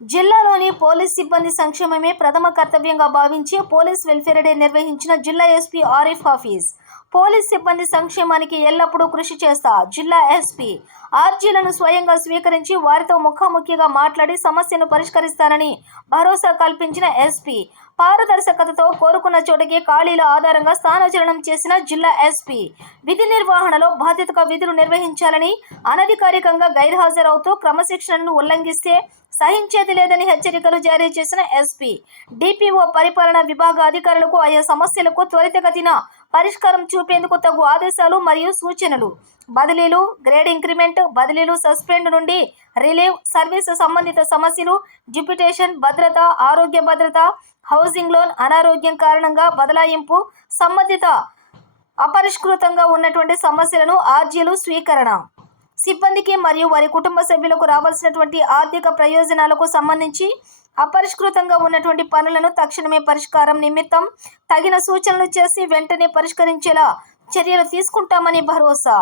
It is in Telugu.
జిల్లాలోని పోలీస్ సిబ్బంది సంక్షేమమే ప్రథమ కర్తవ్యంగా భావించి పోలీస్ వెల్ఫేర్ డే నిర్వహించిన జిల్లా ఎస్పీ ఆరిఫ్ హఫీజ్. పోలీస్ సిబ్బంది సంక్షేమానికి ఎల్లప్పుడూ కృషి చేస్తా జిల్లా ఎస్పీ ఆర్జీలను స్వయంగా స్వీకరించి వారితో ముఖాముఖిగా మాట్లాడి సమస్యను పరిష్కరిస్తారని భరోసా కల్పించిన ఎస్పీ పారదర్శకతతో కోరుకున్న చోటికి ఖాళీల ఆధారంగా స్థానచలనం చేసిన జిల్లా ఎస్పీ విధి నిర్వహణలో బాధ్యతగా విధులు నిర్వహించాలని, అనధికారికంగా గైర్హాజరవుతూ క్రమశిక్షణను ఉల్లంఘిస్తే సహించేది లేదని హెచ్చరికలు జారీ చేసిన ఎస్పీ డిపిఓ పరిపాలనా విభాగ అధికారులకు ఆయా సమస్యలకు త్వరితగతిన పరిష్కారం చూపేందుకు తగు ఆదేశాలు మరియు సూచనలు. బదిలీలు, గ్రేడ్ ఇంక్రిమెంట్, బదిలీలు, సస్పెండ్ నుండి రిలీవ్, సర్వీసు సంబంధిత సమస్యలు, డిప్యుటేషన్, భద్రత, ఆరోగ్య భద్రత, హౌసింగ్ లోన్, అనారోగ్యం కారణంగా బదలాయింపు, సంబంధిత అపరిష్కృతంగా ఉన్నటువంటి సమస్యలను ఆర్జీలు స్వీకరణ, సిబ్బందికి మరియు వారి కుటుంబ సభ్యులకు రావాల్సినటువంటి ఆర్థిక ప్రయోజనాలకు సంబంధించి అపరిష్కృతంగా ఉన్నటువంటి పనులను తక్షణమే పరిష్కారం నిమిత్తం తగిన సూచనలు చేసి వెంటనే పరిష్కరించేలా చర్యలు తీసుకుంటామని భరోసా.